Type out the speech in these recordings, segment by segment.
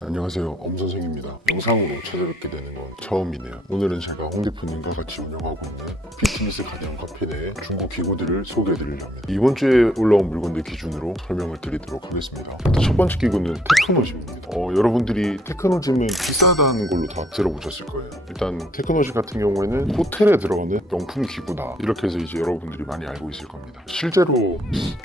안녕하세요, 엄선생입니다. 영상으로 찾아뵙게 되는 건 처음이네요. 오늘은 제가 홍 대표님과 같이 운영하고 있는 피트니스 가디언 카페 내 중고 기구들을 소개해드리려고 합니다. 이번 주에 올라온 물건들 기준으로 설명을 드리도록 하겠습니다. 일단 첫 번째 기구는 테크노짐입니다. 여러분들이 테크노짐은 비싸다는 걸로 다 들어보셨을 거예요. 일단 테크노짐 같은 경우에는 호텔에 들어가는 명품 기구다, 이렇게 해서 이제 여러분들이 많이 알고 있을 겁니다. 실제로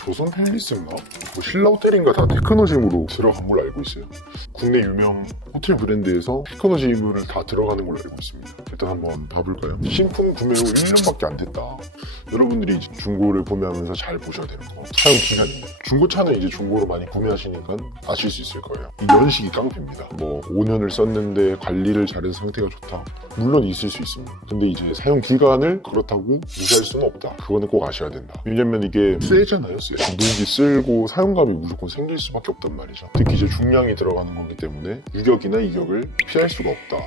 조선 팰리스인가? 신라 호텔인가 다 테크노짐으로 들어간 걸로 알고 있어요. 국내 유명 호텔 브랜드에서 테크노짐을 다 들어가는 걸로 알고 있습니다. 일단 한번 봐볼까요? 신품 구매 후 1년밖에 안 됐다. 여러분들이 이제 중고를 구매하면서 잘 보셔야 되는 거, 사용 기간입니다. 중고차는 이제 중고로 많이 구매하시니까 아실 수 있을 거예요. 이 연식이 깡패입니다. 5년을 썼는데 관리를 잘해서 상태가 좋다, 물론 있을 수 있습니다. 근데 이제 사용 기간을 그렇다고 무시할 수는 없다. 그거는 꼭 아셔야 된다. 왜냐면 이게 쎄잖아요, 쎄. 누기 쓸고 사용감이 무조건 생길 수밖에 없단 말이죠. 특히 이제 중량이 들어가는 거기 때문에 유격이나 이격을 피할 수가 없다.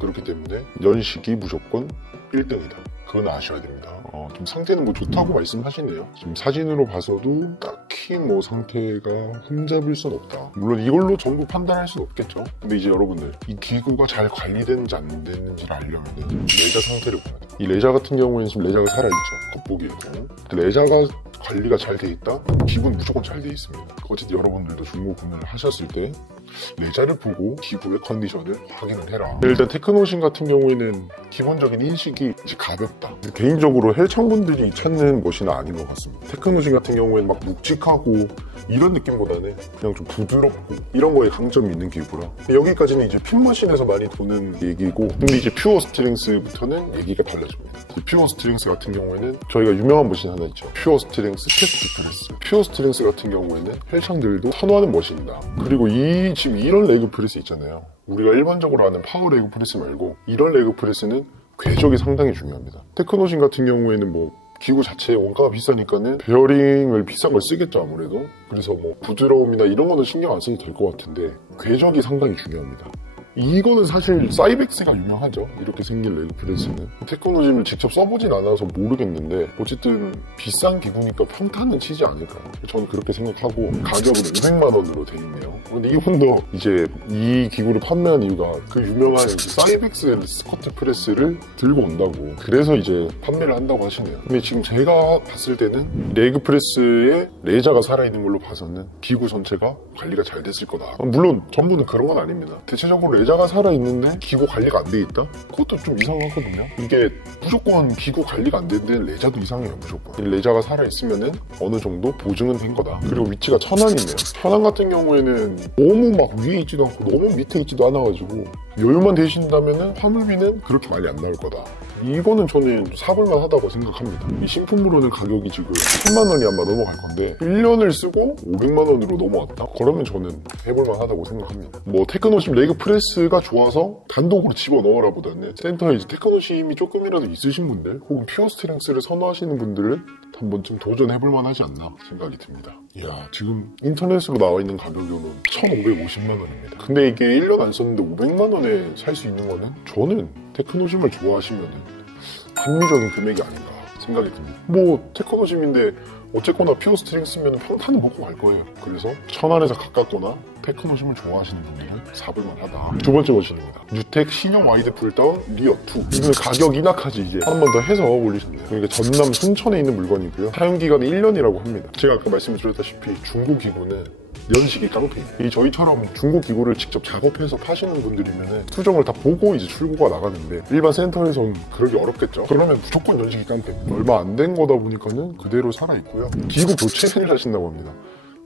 그렇기 때문에 연식이 무조건 1등이다. 그건 아셔야 됩니다. 좀 상태는 좋다고 말씀하시네요. 지금 사진으로 봐서도 딱히 상태가 흠잡일 순 없다. 물론 이걸로 전부 판단할 수는 없겠죠. 근데 이제 여러분들, 이 기구가 잘 관리되는지 안 되는지를 알려면 레자 상태를 보면 돼요. 이 레자 같은 경우에는 지금 레자가 살아있죠, 겉보기에도. 레자가 관리가 잘 돼 있다? 기구는 무조건 잘 돼 있습니다. 어쨌든 여러분들도 중고 구매를 하셨을 때 레자를 보고 기구의 컨디션을 확인을 해라. 일단 테크노짐 같은 경우에는 기본적인 인식이 이제 가볍다. 개인적으로 헬창분들이 찾는 것이 아닌 것 같습니다. 테크노짐 같은 경우에는 묵직하고 이런 느낌보다는 그냥 좀 부드럽고 이런 거에 강점이 있는 기구라. 여기까지는 이제 핀머신에서 많이 도는 얘기고, 근데 이제 퓨어 스트렝스부터는 얘기가 달라집니다. 퓨어 스트렝스 같은 경우에는 저희가 유명한 머신 하나 있죠. 퓨어 스트렝스 체스트 프레스. 퓨어 스트렝스 같은 경우에는 헬창들도 선호하는 머신이다. 그리고 지금 이런 레그 프레스 있잖아요. 우리가 일반적으로 아는 파워 레그 프레스 말고 이런 레그 프레스는 궤적이 상당히 중요합니다. 테크노짐 같은 경우에는 기구 자체의 원가가 비싸니까는 베어링을 비싼 걸 쓰겠죠, 아무래도. 그래서 부드러움이나 이런 거는 신경 안 써도 될 것 같은데 궤적이 상당히 중요합니다. 이거는 사실 사이벡스가 유명하죠. 이렇게 생긴 레그 프레스는. 테크노짐을 직접 써보진 않아서 모르겠는데 어쨌든 비싼 기구니까 평타는 치지 않을까, 저는 그렇게 생각하고, 가격은 500만 원으로 돼 있네요. 근데 이분도 이제 이 기구를 판매한 이유가 그 유명한 사이벡스 스쿼트 프레스를 들고 온다고, 그래서 이제 판매를 한다고 하시네요. 근데 지금 제가 봤을 때는 레그 프레스에 레자가 살아있는 걸로 봐서는 기구 전체가 관리가 잘 됐을 거다. 물론 전부는 그런 건 아닙니다. 대체적으로 레자가 살아있는데 기구 관리가 안 돼 있다? 그것도 좀 이상하거든요. 이게 무조건 기구 관리가 안 되는데 레자도 이상해요, 무조건. 레자가 살아있으면은 어느 정도 보증은 된 거다. 그리고 위치가 천안이네요. 천안 같은 경우에는 너무 위에 있지도 않고 너무 밑에 있지도 않아가지고 여유만 되신다면은 화물비는 그렇게 많이 안 나올 거다. 이거는 저는 사볼만 하다고 생각합니다. 이 신품으로는 가격이 지금 1000만 원이 아마 넘어갈 건데 1년을 쓰고 500만 원으로 넘어왔다? 그러면 저는 해볼만 하다고 생각합니다. 테크노짐 레그 프레스가 좋아서 단독으로 집어넣으라 보다는 센터에 이제 테크노짐이 조금이라도 있으신 분들, 혹은 퓨어 스트렝스를 선호하시는 분들은 한 번쯤 도전해볼만 하지 않나 생각이 듭니다. 이야, 지금 인터넷으로 나와 있는 가격으로는 1550만 원입니다. 근데 이게 1년 안 썼는데 500만 원에 살 수 있는 거는, 저는 테크노짐을 좋아하시면 합리적인 금액이 아닌가 생각이 듭니다. 테크노짐인데 어쨌거나 퓨어 스트렝스면 평타는 먹고 갈 거예요. 그래서 천안에서 가깝거나 테크노짐을 좋아하시는 분들은 사볼만 하다. 두 번째 머신입니다. 뉴텍 신형 와이드 풀다운 리어 2. 이건 가격 인하까지 이제 한 번 더 해서 올리셨네요. 그러니까 전남 순천에 있는 물건이고요. 사용기간이 1년이라고 합니다. 제가 아까 말씀드렸다시피 중고 기구는 연식이 깡패예요. 저희처럼 중고 기구를 직접 작업해서 파시는 분들이면 수정을 다 보고 이제 출고가 나가는데, 일반 센터에서는 그러기 어렵겠죠. 그러면 무조건 연식이 깡패입니다. 얼마 안 된 거다 보니까는 그대로 살아있고요. 기구 교체를 하신다고 합니다.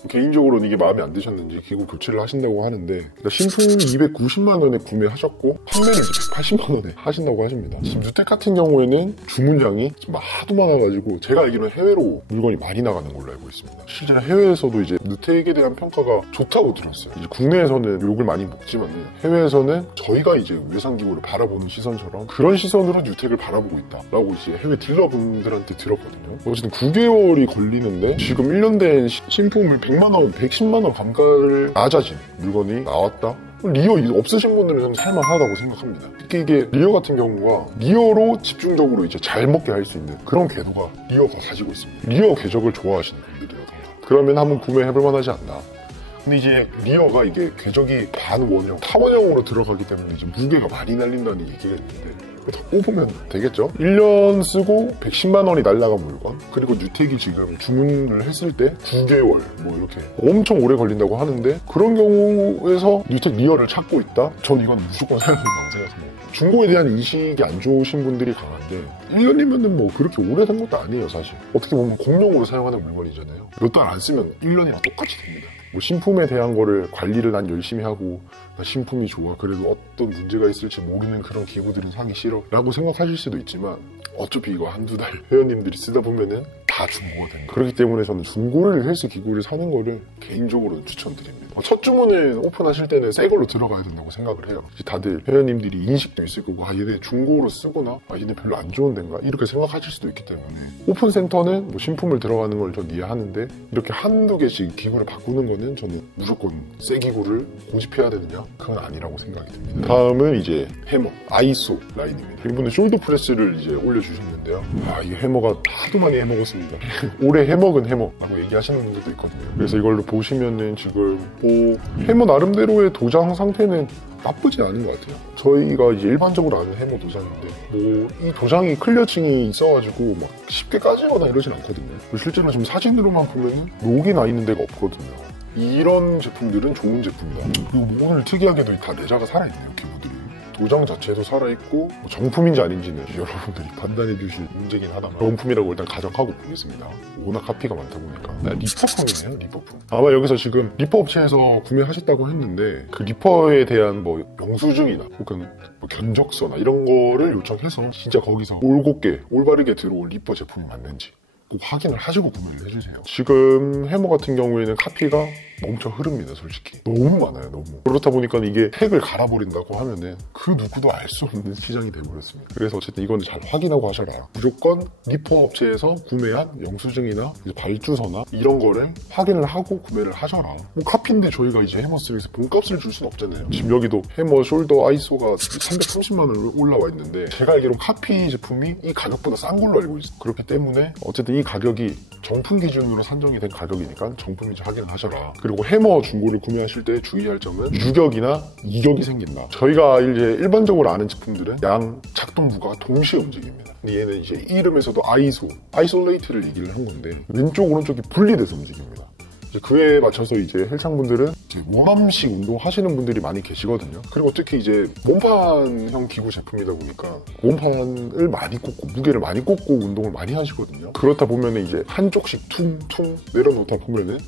개인적으로는 이게 마음에 안 드셨는지 기구 교체를 하신다고 하는데, 신품 290만 원에 구매하셨고 판매를 이제 180만 원에 하신다고 하십니다. 지금 뉴텍 같은 경우에는 주문량이 하도 많아가지고 제가 알기로는 해외로 물건이 많이 나가는 걸로 알고 있습니다. 실제로 해외에서도 이제 뉴텍에 대한 평가가 좋다고 들었어요. 이제 국내에서는 욕을 많이 먹지만 해외에서는 저희가 이제 외상기구를 바라보는 시선처럼 그런 시선으로 뉴텍을 바라보고 있다라고 이제 해외 딜러분들한테 들었거든요. 어쨌든 9개월이 걸리는데 지금 1년 된 신품을 100만 원, 110만 원 감가를 낮아진 물건이 나왔다? 리어 없으신 분들은 살만하다고 생각합니다. 특히 이게 리어 같은 경우가 리어로 집중적으로 이제 잘 먹게 할 수 있는 그런 궤도가 리어가 가지고 있습니다. 리어 궤적을 좋아하시는 분들이라던가 그러면 한번 구매해볼 만하지 않나. 근데 이제 리어가 이게 궤적이 반원형, 타원형으로 들어가기 때문에 이제 무게가 많이 날린다는 얘기가 있는데 다 꼽으면 되겠죠? 1년 쓰고 110만 원이 날라간 물건, 그리고 뉴텍이 지금 주문을 했을 때 9개월 뭐 이렇게 엄청 오래 걸린다고 하는데, 그런 경우에서 뉴텍 리어를 찾고 있다? 전 이건 무조건 사야 된다고 생각합니다. 중고에 대한 인식이 안 좋으신 분들이 강한데 1년이면 뭐 그렇게 오래된 것도 아니에요. 사실 어떻게 보면 공용으로 사용하는 물건이잖아요. 몇 달 안 쓰면 1년이랑 똑같이 됩니다. 뭐 신품에 대한 거를 관리를 난 열심히 하고 나 신품이 좋아, 그래도 어떤 문제가 있을지 모르는 그런 기구들은 사기 싫어 라고 생각하실 수도 있지만, 어차피 이거 한두 달 회원님들이 쓰다 보면은 다 중고가 됩니다. 그렇기 때문에 저는 중고를 헬스 기구를 사는 거를 개인적으로 추천드립니다. 첫 주문을 오픈하실 때는 새 걸로 들어가야 된다고 생각을 해요. 다들 회원님들이 인식도 있을 거고, 얘네 중고로 쓰거나 얘네 별로 안 좋은 데인가 이렇게 생각하실 수도 있기 때문에, 오픈센터는 뭐 신품을 들어가는 걸 전 이해하는데 이렇게 한두 개씩 기구를 바꾸는 거는 저는 무조건 새 기구를 고집해야 되느냐? 그건 아니라고 생각이 듭니다. 다음은 이제 해머, 아이소 라인입니다. 이분은 숄더 프레스를 이제 올려주셨는데요. 이게 해머가 하도 많이 해먹었습니다. 올해 해먹은 해머라고 얘기하시는 분들도 있거든요. 그래서 이걸로 보시면은 지금 뭐 해머 나름대로의 도장 상태는 나쁘지 않은 것 같아요. 저희가 이제 일반적으로 아는 해머 도장인데 뭐 이 도장이 클리어층이 있어가지고 막 쉽게 까지거나 이러진 않거든요. 실제로 지금 사진으로만 보면은 녹이 나 있는 데가 없거든요. 이런 제품들은 좋은 제품이다. 그리고 오늘 특이하게도 다 내자가 살아있네요, 기구들이. 도장 자체도 살아있고, 정품인지 아닌지는 여러분들이 판단해 주실 문제긴 하다만 정품이라고 일단 가정하고 보겠습니다. 워낙 카피가 많다 보니까. 리퍼품이네요, 리퍼품. 아마 여기서 지금 리퍼 업체에서 구매하셨다고 했는데 그 리퍼에 대한 뭐 영수증이나 혹은 뭐 견적서나 이런 거를 요청해서 진짜 거기서 올곧게 올바르게 들어올 리퍼 제품이 맞는지 꼭 확인을 하시고 구매를 해주세요. 지금 해머 같은 경우에는 카피가 엄청 흐릅니다, 솔직히. 너무 많아요, 너무. 그렇다 보니까 이게 택을 갈아버린다고 하면은 그 누구도 알 수 없는 시장이 돼버렸습니다. 그래서 어쨌든 이건 잘 확인하고 하셔라. 무조건 리퍼 업체에서 구매한 영수증이나 발주서나 이런 거를 확인을 하고 구매를 하셔라. 뭐 카피인데 저희가 이제 해머 스트링에서 본값을 줄 수는 없잖아요. 지금 여기도 해머 숄더 아이소가 330만 원 올라와 있는데 제가 알기로 카피 제품이 이 가격보다 싼 걸로 알고 있어요. 그렇기 때문에 어쨌든 이 가격이 정품 기준으로 산정이 된 가격이니까 정품인지 확인을 하셔라. 그리고 해머 중고를 구매하실 때 주의할 점은 유격이나 이격이 생긴다. 저희가 이제 일반적으로 아는 제품들은 양 작동부가 동시에 움직입니다. 근데 얘는 이제 이름에서도 아이솔레이트를 얘기를 한 건데 왼쪽 오른쪽이 분리돼서 움직입니다. 그에 맞춰서 이제 헬창분들은 원암식 운동 하시는 분들이 많이 계시거든요. 그리고 특히 이제 몸판형 기구 제품이다 보니까 몸판을 많이 꽂고 무게를 많이 꽂고 운동을 많이 하시거든요. 그렇다 보면 이제 한쪽씩 퉁퉁 내려놓다 보면은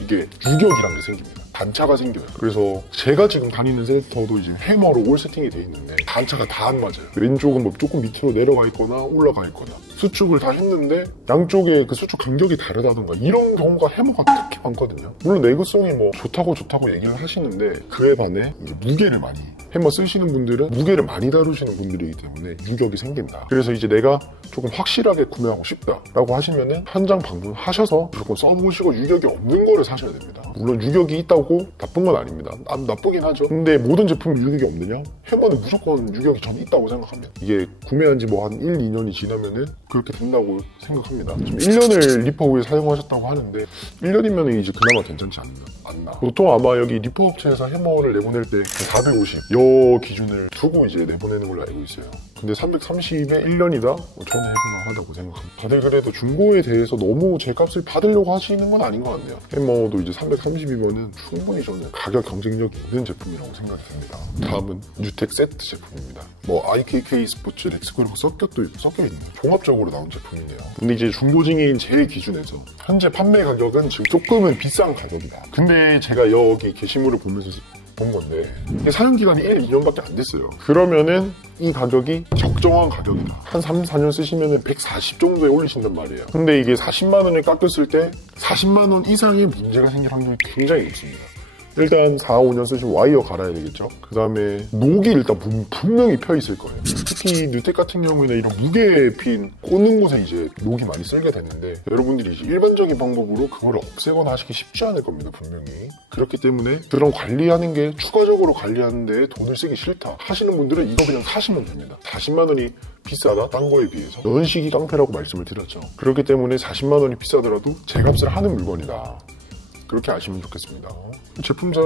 이게 유격이란 게 생깁니다. 단차가 생겨요. 그래서 제가 지금 다니는 센터도 이제 해머로 올 세팅이 돼 있는데 단차가 다 안 맞아요. 왼쪽은 뭐 조금 밑으로 내려가 있거나 올라가 있거나 수축을 다 했는데 양쪽에 그 수축 간격이 다르다던가 이런 경우가 해머가 특히 많거든요. 물론 내구성이 뭐 좋다고 얘기를 하시는데 그에 반해 이제 무게를 많이 해머 쓰시는 분들은 무게를 많이 다루시는 분들이기 때문에 유격이 생긴다. 그래서 이제 내가 조금 확실하게 구매하고 싶다라고 하시면은 현장 방문하셔서 무조건 써보시고 유격이 없는 거를 사셔야 됩니다. 물론 유격이 있다고 나쁜 건 아닙니다. 나쁘긴 하죠. 근데 모든 제품이 유격이 없느냐? 해머는 무조건 유격이 저는 있다고 생각합니다. 이게 구매한 지 뭐 한 1, 2년이 지나면은 그렇게 된다고 생각합니다. 지금 1년을 리퍼 후에 사용하셨다고 하는데 1년이면 이제 그나마 괜찮지 않나. 보통 아마 여기 리퍼 업체에서 해머를 내보낼 때 450 요 기준을 두고 이제 내보내는 걸로 알고 있어요. 근데 330에 1년이다? 저는 해볼만하다고 생각합니다. 다들 그래도 중고에 대해서 너무 제 값을 받으려고 하시는 건 아닌 것 같네요. 해머도 이제 330이면은 충분히 저는 가격 경쟁력이 있는 제품이라고 생각이 듭니다. 다음은 뉴텍 세트 제품입니다. 뭐 IKK 스포츠 렉스 그리고 섞여있는 종합적으로 나온 제품이네요. 근데 이제 중고징인 제 기준에서 현재 판매 가격은 지금 조금은 비싼 가격이다. 근데 제가 여기 게시물을 보면서 본 건데 사용 기간이 1, 2년밖에 안 됐어요. 그러면은 이 가격이 적정한 가격이다. 한 3, 4년 쓰시면은 140 정도에 올리신단 말이에요. 근데 이게 40만 원을 깎였을 때 40만 원 이상의 문제가 생길 확률이 굉장히 높습니다. 일단 4, 5년 쓰시면 와이어 갈아야 되겠죠. 그 다음에 녹이 일단 분명히 펴 있을 거예요. 특히 뉴텍 같은 경우에는 이런 무게 핀 꽂는 곳에 이제 녹이 많이 쓸게 되는데 여러분들이 이제 일반적인 방법으로 그거를 없애거나 하시기 쉽지 않을 겁니다, 분명히. 그렇기 때문에 그런 관리하는 게 추가적으로 관리하는 데 돈을 쓰기 싫다 하시는 분들은 이거 그냥 사시면 됩니다. 40만 원이 비싸다, 딴 거에 비해서. 연식이 깡패라고 말씀을 드렸죠. 그렇기 때문에 40만 원이 비싸더라도 제 값을 하는 물건이다. 그렇게 아시면 좋겠습니다.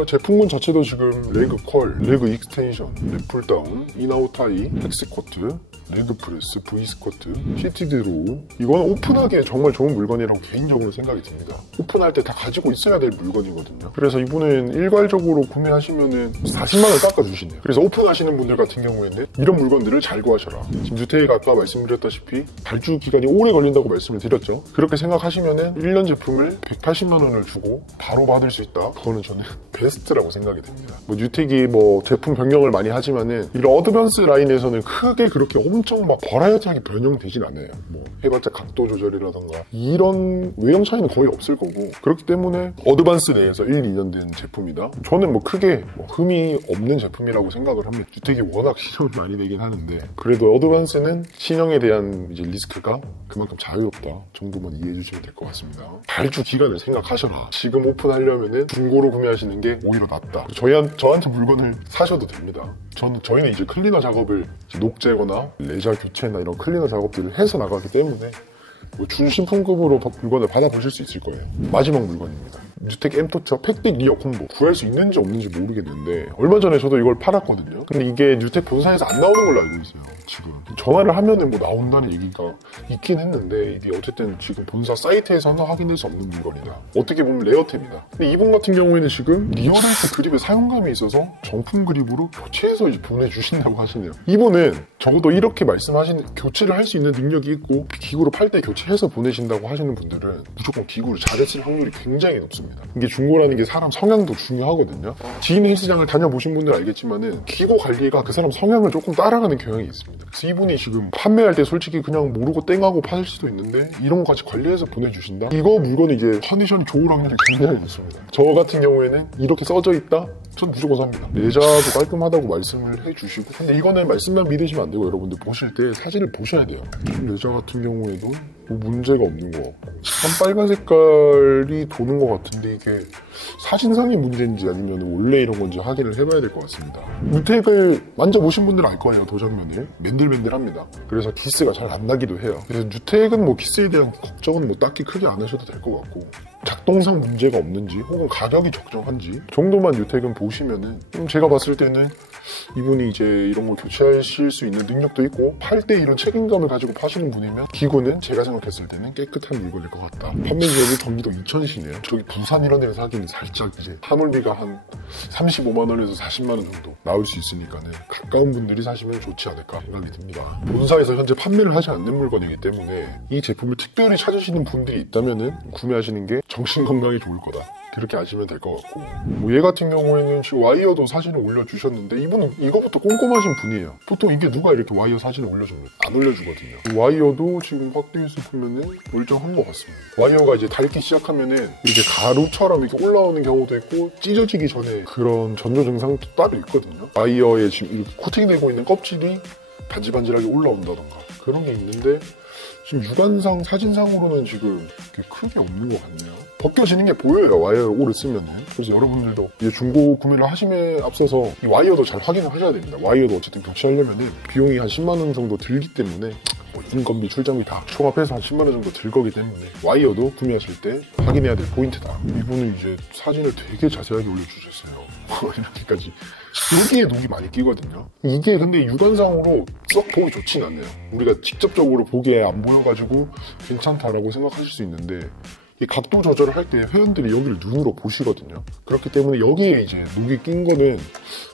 제품군 자체도 지금 레그 컬, 레그 익스텐션, 랩풀 다운, 인아웃 하이, 헥스쿼트, 레그 프레스, V 스쿼트, 시티드 로우. 이거는 오픈하기에 정말 좋은 물건이라고 개인적으로 생각이 듭니다. 오픈할 때 다 가지고 있어야 될 물건이거든요. 그래서 이분은 일괄적으로 구매하시면은 40만 원 깎아주시네요. 그래서 오픈하시는 분들 같은 경우에는 이런 물건들을 잘 구하셔라. 지금 뉴테이가 아까 말씀드렸다시피 발주 기간이 오래 걸린다고 말씀을 드렸죠. 그렇게 생각하시면은 1년 제품을 180만 원을 주고 바로 받을 수 있다. 그거는 저는 베스트라고 생각이 됩니다. 뉴텍이 제품 변경을 많이 하지만은 이런 어드밴스 라인에서는 크게 그렇게 엄청 막 버라이어티하게 변형되진 않아요. 해봤자 각도 조절이라던가 이런 외형 차이는 거의 없을 거고, 그렇기 때문에 어드밴스 내에서 1, 2년 된 제품이다. 저는 크게 흠이 없는 제품이라고 생각을 합니다. 뉴텍이 워낙 신형이 많이 되긴 하는데 그래도 어드밴스는 신형에 대한 이제 리스크가 그만큼 자유롭다 정도만 이해해 주시면 될 것 같습니다. 발주 기간을 생각하셔라. 지금 오픈하려면은 중고로 구매하시는 게 오히려 낫다. 저한테 물건을 사셔도 됩니다. 저희는 이제 클리너 작업을 녹제거나 레저 교체나 이런 클리너 작업들을 해서 나가기 때문에 준신품급으로 물건을 받아보실 수 있을 거예요. 마지막 물건입니다. 뉴텍 엠토트 팩덱 리어 콤보. 구할 수 있는지 없는지 모르겠는데 얼마 전에 저도 이걸 팔았거든요. 근데 이게 뉴텍 본사에서 안 나오는 걸로 알고 있어요. 지금 전화를 하면은 나온다는 얘기가 있긴 했는데 이게 어쨌든 지금 본사 사이트에서는 확인될 수 없는 물건이다. 어떻게 보면 레어템이다. 근데 이분 같은 경우에는 지금 리어레이스 그립의 사용감이 있어서 정품 그립으로 교체해서 이제 보내주신다고 하시네요. 이분은 적어도 이렇게 말씀하시는 교체를 할 수 있는 능력이 있고 기구로 팔 때 교체해서 보내신다고 하시는 분들은 무조건 기구를 잘했을 확률이 굉장히 높습니다. 이게 중고라는 게 사람 성향도 중요하거든요. 지인 헬스장을 다녀보신 분들 알겠지만은 기구 관리가 그 사람 성향을 조금 따라가는 경향이 있습니다. 그래서 이분이 지금 판매할 때 솔직히 그냥 모르고 땡하고 파실 수도 있는데 이런 거 같이 관리해서 보내주신다? 이거 물건은 이제 컨디션이 좋을 확률이 굉장히 높습니다. 저 같은 경우에는 이렇게 써져 있다? 전 무조건 삽니다. 레자도 깔끔하다고 말씀을 해주시고, 근데 이거는 말씀만 믿으시면 안 되고 여러분들 보실 때 사진을 보셔야 돼요. 레자 같은 경우에도 문제가 없는 것 같고 한 빨간 색깔이 도는 것 같은데 이게 사진상의 문제인지 아니면 원래 이런 건지 확인을 해봐야 될 것 같습니다. 뉴텍을 만져보신 분들은 알 거예요. 도장면을 맨들맨들합니다. 그래서 기스가 잘 안 나기도 해요. 그래서 뉴텍은 기스에 대한 걱정은 딱히 크게 안 하셔도 될 것 같고, 작동상 문제가 없는지 혹은 가격이 적정한지 정도만 뉴텍은 보시면은 제가 봤을 때는 이분이 이제 이런 걸 교체하실 수 있는 능력도 있고 팔 때 이런 책임감을 가지고 파시는 분이면 기구는 제가 생각했을 때는 깨끗한 물건일 것 같다. 판매 지역이 경기도 인천시네요. 저기 부산 이런 데서 사기는 살짝 이제 하물비가 한 35만 원에서 40만 원 정도 나올 수 있으니까는 가까운 분들이 사시면 좋지 않을까 생각이 듭니다. 본사에서 현재 판매를 하지 않는 물건이기 때문에 이 제품을 특별히 찾으시는 분들이 있다면은 구매하시는 게 정신 건강에 좋을 거다. 그렇게 아시면 될 것 같고, 얘 같은 경우에는 지금 와이어도 사진을 올려주셨는데 이분은 이거부터 꼼꼼하신 분이에요. 보통 이게 누가 이렇게 와이어 사진을 올려줍니까? 안 올려주거든요. 와이어도 지금 확대해서 보면은 멀쩡한 것 같습니다. 와이어가 이제 닳기 시작하면은 이렇게 가루처럼 이렇게 올라오는 경우도 있고 찢어지기 전에 그런 전조 증상도 따로 있거든요. 와이어에 지금 이렇게 코팅되고 있는 껍질이 반질반질하게 올라온다던가 그런 게 있는데 지금 육안상 사진상으로는 지금 그렇게 크게 없는 것 같네요. 벗겨지는 게 보여요, 와이어를 오래 쓰면은. 그래서 여러분들도 이제 중고 구매를 하심에 앞서서 이 와이어도 잘 확인을 하셔야 됩니다. 와이어도 어쨌든 교체하려면은 비용이 한 10만 원 정도 들기 때문에 인건비, 출장비 다 총합해서 한 10만 원 정도 들 거기 때문에 와이어도 구매하실 때 확인해야 될 포인트다. 이분은 이제 사진을 되게 자세하게 올려주셨어요. 이렇게까지. 여기에 녹이 많이 끼거든요. 이게 근데 육안상으로 썩 보기 좋진 않네요. 우리가 직접적으로 보기에 안 보여가지고 괜찮다라고 생각하실 수 있는데 이 각도 조절을 할 때 회원들이 여기를 눈으로 보시거든요. 그렇기 때문에 여기에 이제 녹이 낀 거는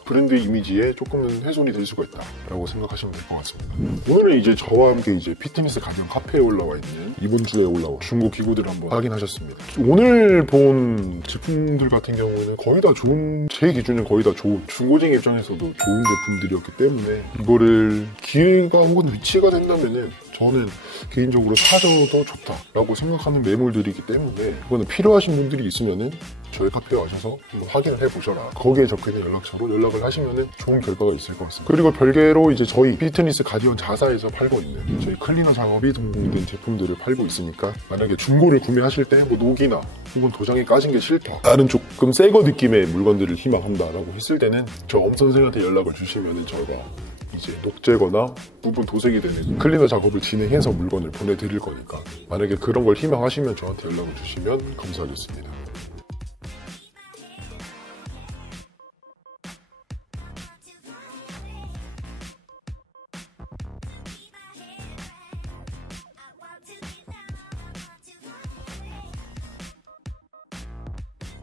브랜드 이미지에 조금은 훼손이 될 수가 있다라고 생각하시면 될 것 같습니다. 오늘은 이제 저와 함께 이제 피트니스 가디언 카페에 올라와 있는 이번 주에 올라온 중고 기구들을 한번 확인하셨습니다. 오늘 본 제품들 같은 경우는 거의 다 좋은, 제 기준은 거의 다 좋은, 중고쟁이 입장에서도 좋은 제품들이었기 때문에 이거를 기회가 혹은 위치가 된다면은 저는 개인적으로 사셔도 좋다라고 생각하는 매물들이기 때문에 이거는 필요하신 분들이 있으면은 저희 카페에 와셔서 한번 확인을 해보셔라. 거기에 적혀있는 연락처로 연락을 하시면은 좋은 결과가 있을 것 같습니다. 그리고 별개로 이제 저희 피트니스 가디언 자사에서 팔고 있는 저희 클리너 작업이 동봉된 제품들을 팔고 있으니까 만약에 중고를 구매하실 때 녹이나 혹은 도장이 까진 게 싫다, 다른 조금 새거 느낌의 물건들을 희망한다라고 했을 때는 저 엄선생한테 연락을 주시면은 저희가 이제 녹제거나 부분 도색이 되는 클리너 작업을 진행해서 물건을 보내드릴 거니까 만약에 그런 걸 희망하시면 저한테 연락을 주시면 감사하겠습니다.